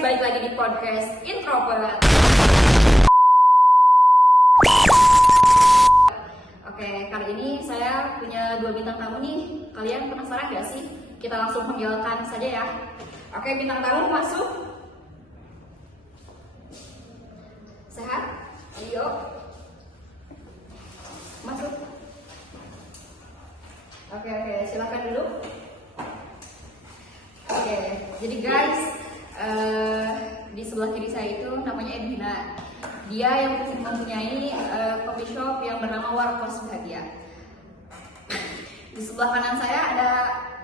balik lagi di podcast Introvert. Oke, kali ini saya punya 2 bintang tamu nih. Kalian penasaran gak sih? Kita langsung panggilkan saja ya. Oke, bintang tamu masuk. Sehat? Ayo. Masuk. Oke, silakan dulu. Oke, jadi guys, di sebelah kiri saya itu namanya Edwina. Dia yang mempunyai coffee shop yang bernama Warkos Bahagia. Di sebelah kanan saya ada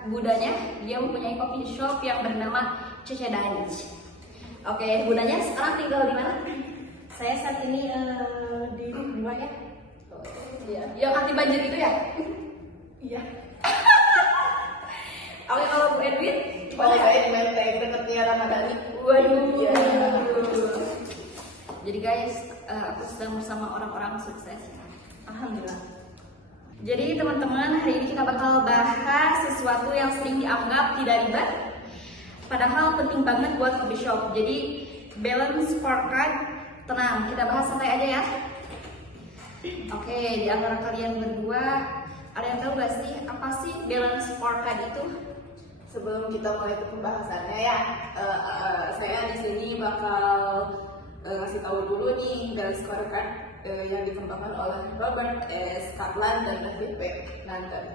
Budanya. Dia mempunyai coffee shop yang bernama Cece Danj. Oke, Budanya sekarang tinggal di mana? Saya saat ini di rumah ya. Iya. Yang anti banjir itu ya? Iya. Oke, kalau Bu Edwin? Kalau saya di Menteng dekatnya Ramadhani. Waduh. Iya. Jadi guys, aku sedang bersama orang-orang sukses. Alhamdulillah. Jadi teman-teman, hari ini kita bakal bahas sesuatu yang sering dianggap tidak ribet, padahal penting banget buat coffee shop. Jadi balance scorecard, tenang, kita bahas santai aja ya. Oke, di antara kalian berdua, ada yang tahu gak sih apa sih balance scorecard itu? Sebelum kita mulai ke pembahasannya ya, saya di sini bakal ngasih tahu dulu nih balance scorecard yang dikembangkan oleh Robert S. Kaplan dan David P. Nanten.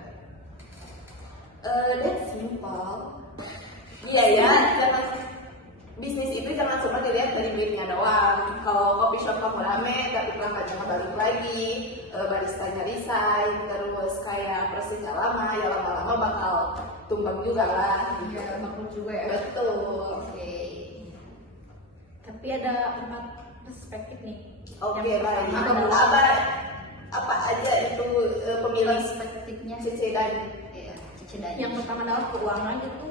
That's simple. Iya ya, jangan bisnis itu jangan cuma dilihat dari duitnya doang. Kalau coffee shop kamu rame, tapi pelanggannya balik lagi, baristanya resign, terus kayak persisnya lama, ya lama-lama bakal tumbang juga lah. Iya, maklum juga ya. Betul. Oke. Tapi ada 4 perspektif nih. Oke, Yang baik. pertama Apa aja itu pemilihan Perspektifnya Cece dan Iya, Cece Danj. yang pertama adalah keuangan itu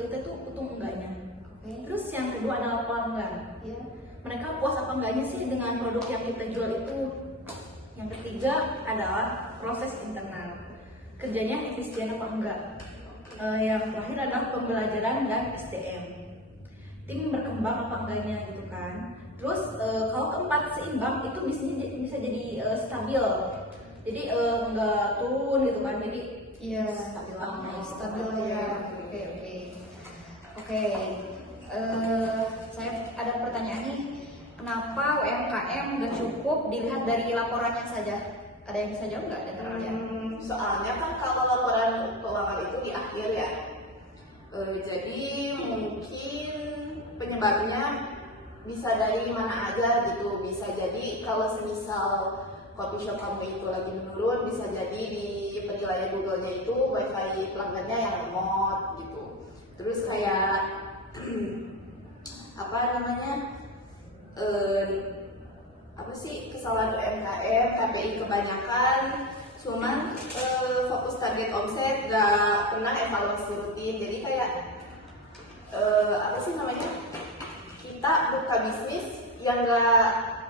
kita tuh untung enggaknya. Terus yang kedua adalah pelanggan. Iya. Mereka puas apa enggaknya sih dengan produk yang kita jual itu? Yang ketiga adalah proses internal. Kerjanya efisien apa enggak? Yang terakhir adalah pembelajaran dan SDM. Tim berkembang apa enggaknya gitu kan. Terus kalau keempat seimbang itu bisa jadi stabil. Jadi enggak turun gitu kan. Jadi Iya, stabil aja. stabil ya. Oke. Saya ada pertanyaan nih. Kenapa UMKM nggak cukup dilihat dari laporannya saja? Ada yang bisa jawab nggak? Ada kalian? Soalnya kan kalau laporan keuangan itu di akhir ya. Jadi mungkin penyebabnya bisa dari mana aja gitu. Bisa jadi kalau semisal coffee shop kamu itu lagi menurun, bisa jadi di penilaian Google-nya itu wifi pelanggannya yang lemot gitu. Terus kayak apa namanya, apa sih kesalahan UMKM, KPI kebanyakan, cuman fokus target omset gak pernah evaluasi rutin. Jadi kayak apa sih namanya, kita buka bisnis yang gak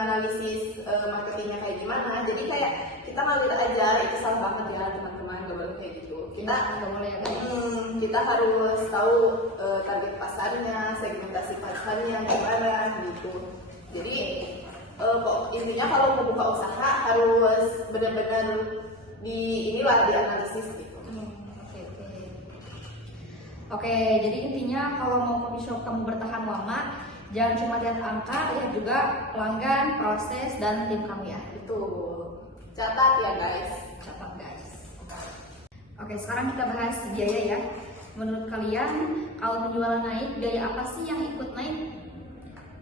analisis marketingnya kayak gimana. Jadi kayak kita ngalir aja, itu salah banget ya teman-teman, gak boleh kayak gitu. Kita nggak boleh ya guys. kita harus tahu target pasarnya, segmentasi pasarnya gimana gitu. Jadi intinya kalau mau buka usaha harus benar-benar dianalisis gitu. Oke, jadi intinya kalau mau coffee shop kamu bertahan lama, jangan cuma lihat angka, lihat juga pelanggan, proses, dan tim kamu ya. Betul. Catat ya guys. Catat guys. Oke, sekarang kita bahas biaya ya. Menurut kalian, kalau penjualan naik, biaya apa sih yang ikut naik?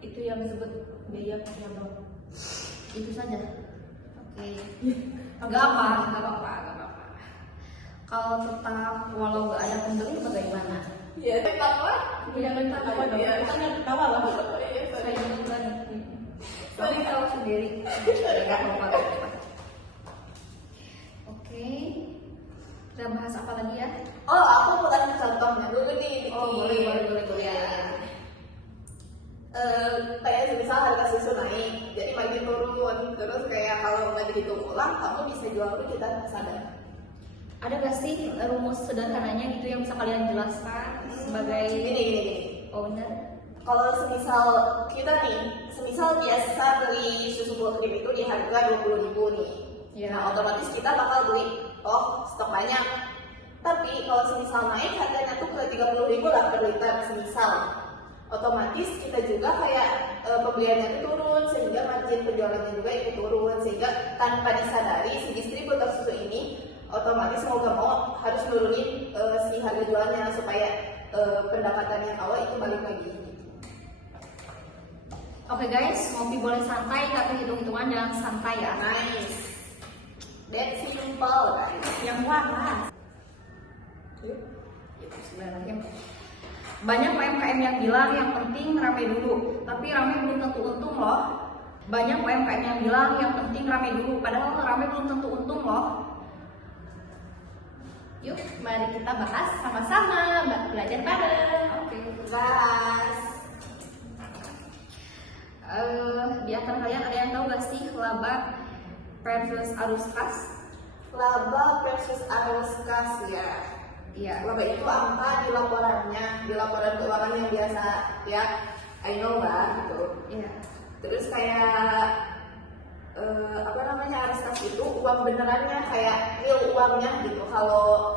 Itu yang disebut biaya variabel. Itu saja. Oke. Gak apa-apa. Kalau tetap walau gak ada pembeli bagaimana? Iya, tetap lah. Jangan apa dong? Iya. Kita nggak ketawa lah. Saya juga nih. Sorry tahu sendiri. Gak apa-apa. Oke. Kita bahas apa lagi ya? Oh, aku mau kasih contohnya dulu nih. Oh, boleh. Ya. Kayak misal harga susu naik, jadi makin turun. Terus kayak kalau nggak dihitung ulang, kamu bisa jual dulu kita sadar. Ada gak sih rumus sederhananya gitu yang bisa kalian jelaskan sebagai Gini. owner? kalau semisal kita nih, semisal biasa beli susu full cream itu di harga 20.000 nih. Iya. Nah, otomatis kita bakal beli, stok banyak. Tapi kalau semisal naik harganya tuh ke 30.000 lah per liter semisal. Otomatis kita juga kayak pembeliannya itu turun, sehingga margin penjualannya juga ikut turun, sehingga tanpa disadari si distributor susu ini otomatis mau gak mau harus nurunin si harga jualnya supaya pendapatan yang awal itu balik lagi. Oke guys, ngopi boleh santai tapi hitung-hitungan jangan santai ya. Nice, that simple guys. Yang waras. Itu sebenarnya. Banyak UMKM yang bilang yang penting rame dulu, tapi rame belum tentu untung loh. Banyak UMKM yang bilang yang penting rame dulu, padahal rame belum tentu untung loh. Yuk, mari kita bahas sama-sama, belajar bareng. Oke. Gas. Di antara kalian ada yang tahu gak sih laba versus arus kas? Laba versus arus kas ya. Iya. Laba itu angka di laporannya, di laporan keuangan yang biasa ya. I know lah gitu. Iya. Terus kayak apa namanya, arus kas itu uang benerannya, kayak real uangnya gitu. Kalau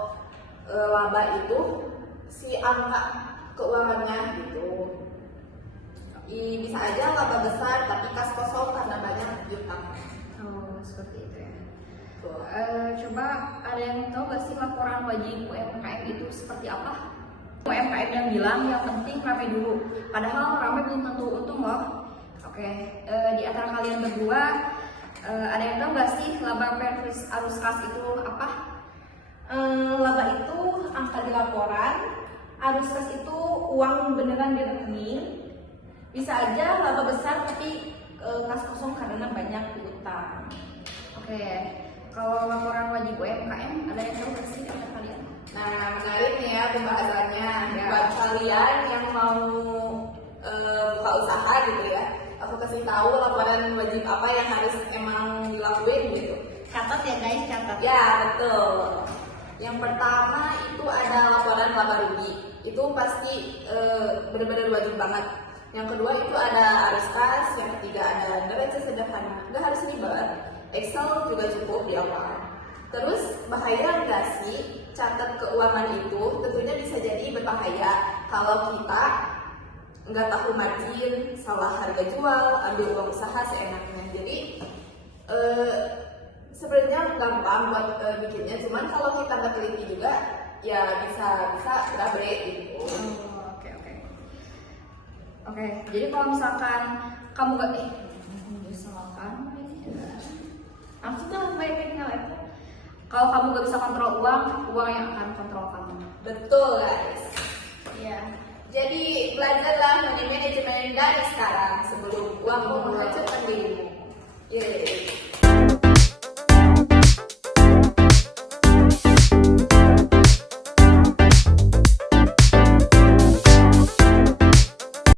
laba itu si angka keuangannya gitu. Bisa aja laba besar tapi kas kosong karena banyak utang. Oh, seperti itu ya. Tuh. Coba ada yang tahu gak sih laporan wajib UMKM itu seperti apa? UMKM yang bilang yang penting rame dulu, padahal rame belum tentu untung loh. Oke, di antara kalian berdua ada yang tahu gak sih laba versus arus kas itu apa? Laba itu angka di laporan, arus kas itu uang beneran di rekening. Bisa aja laba besar tapi kas kosong karena banyak utang. Oke, kalau laporan wajib UMKM ada yang tahu gak sih di antara kalian? Nah, menarik nih ya pembahasannya. Ya. Buat kalian yang mau buka usaha gitu ya, aku kasih tahu laporan wajib apa yang harus emang dilakuin gitu. Catat ya guys, catat. Ya, betul. Yang pertama itu ada laporan laba rugi. Itu pasti benar-benar wajib banget. Yang kedua itu ada arus kas. Yang ketiga ada neraca sederhana. Nggak harus ribet. Excel juga cukup di awal. Terus bahaya nggak sih catat keuangan itu? Tentunya bisa jadi berbahaya kalau kita nggak tahu margin, salah harga jual, ambil uang usaha seenaknya. Jadi sebenarnya gampang buat bikinnya, cuman kalau kita nggak teliti juga ya bisa berabre gitu. Oke, jadi kalau misalkan kamu gak maksudnya baik kalau kamu gak bisa kontrol uang yang akan kontrol kamu. Betul guys. Iya. Jadi belajarlah money management dari sekarang sebelum uangmu menghancurkan dirimu. Iya.